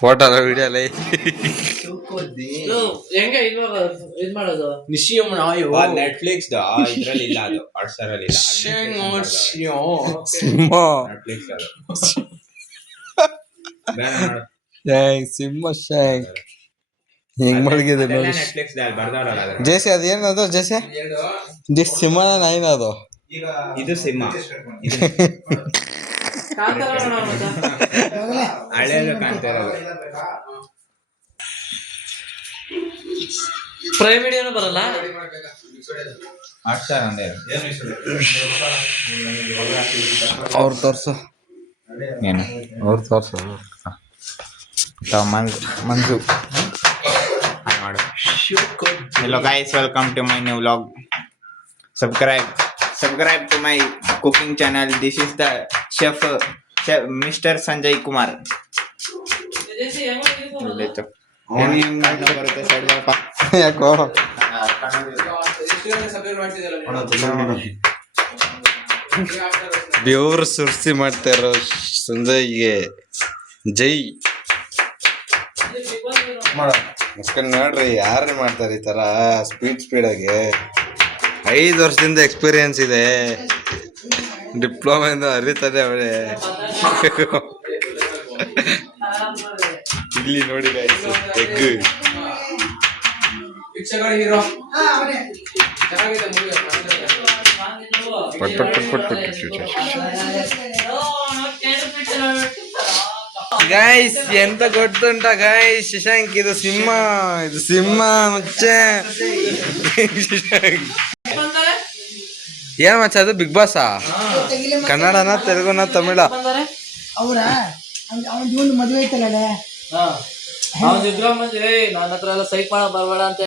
Photo video ಅಲ್ಲ ಹೆಂಗೆ ಇವಾಗ ಇದ್ ಮಾಡೋದು ನೆಟ್ಫ್ಲಿಕ್ಸ್ ಇದ್ರಲ್ಲಿ ಇಲ್ಲ, ಅದು ಹಾಟ್ಸ್ಟಾರ್ ಅಲ್ಲಿ ಇಲ್ಲ. ಸಿಂಹ ನೆಟ್ಫ್ಲಿಕ್ಸ್ ಅದು ಸಿಂಹ ಶಾಂಗ್ ಹೆಂಗ್ ಮಡಗಿದೆ ನೋಡಿ. ನೆಟ್ಫ್ಲಿಕ್ಸ್ ಬರ್ದಾರಲ್ಲ ಜೇಸಿ ಅದೇನದು ಜೇಸಿ ಸಿಂಹನ ನಾಯಿನ ಅದು ಇದು ಸಿಂಹ. ಹಳೆಯದು ಕಾಣ್ತಾ ಇರೋದು. ಪ್ರೈಮ್ ವಿಡಿಯೋನು ಬರಲ್ಲ. ಹಾಟ್ಸ್ಟಾರ್ ಒಂದೇ ಅವ್ರು ತೋರ್ಸು ಏನು ಅವ್ರು ತೋರ್ಸು ಮಂಜು ಮಾಡು. Hello guys, welcome to my new vlog. Subscribe to my cooking channel. This is the chef Mr. Sanjay Kumar. ಬರುತ್ತೆ ಸೈಡ್ ಯಾಕೋ ದೇವ್ರು ಸೃಷ್ಟಿ ಮಾಡ್ತಾ ಇರೋ ಸಂಜಯ್ಗೆ ಜೈ. ಮುಸ್ಕೊಂಡ್ ನೋಡ್ರಿ ಯಾರು ಮಾಡ್ತಾರೆ ಈ ತರ ಸ್ಪೀಡಾಗಿ. 5 ವರ್ಷದಿಂದ ಎಕ್ಸ್ಪೀರಿಯನ್ಸ್ ಇದೆ, ಡಿಪ್ಲೊಮಾ ಇಂದ ಅರಿತಾರೆ ಅವಳೆ. ಇಲ್ಲಿ ನೋಡಿ ಎಗ್ ಪಟ್ ಪಟ್ ಪಟ್ ಪಟ್ ಪಟ್. ಗೈಸ್ ಎಂತ ಗೊತ್ತುಂಟ ಗೈಸ್, ಶಶಾಂಕ್ ಇದು ಸಿಂಹ ಮುಚ್ಚೆ. ಏನ್ ಮಚ್ಚ ಅದು ಬಿಗ್ ಬಾಸ್ ಕನ್ನಡನ ತೆಲುಗುನ ತಮಿಳ? ಅವರ ಅವನ ಮದುವೆ ಐತಲ್ಲ ಅವನ ನನ್ನ ಹತ್ರ ಎಲ್ಲ ಸೈಕ್ ಮಾಡಕ್ ಬರ್ಬೇಡ ಅಂತ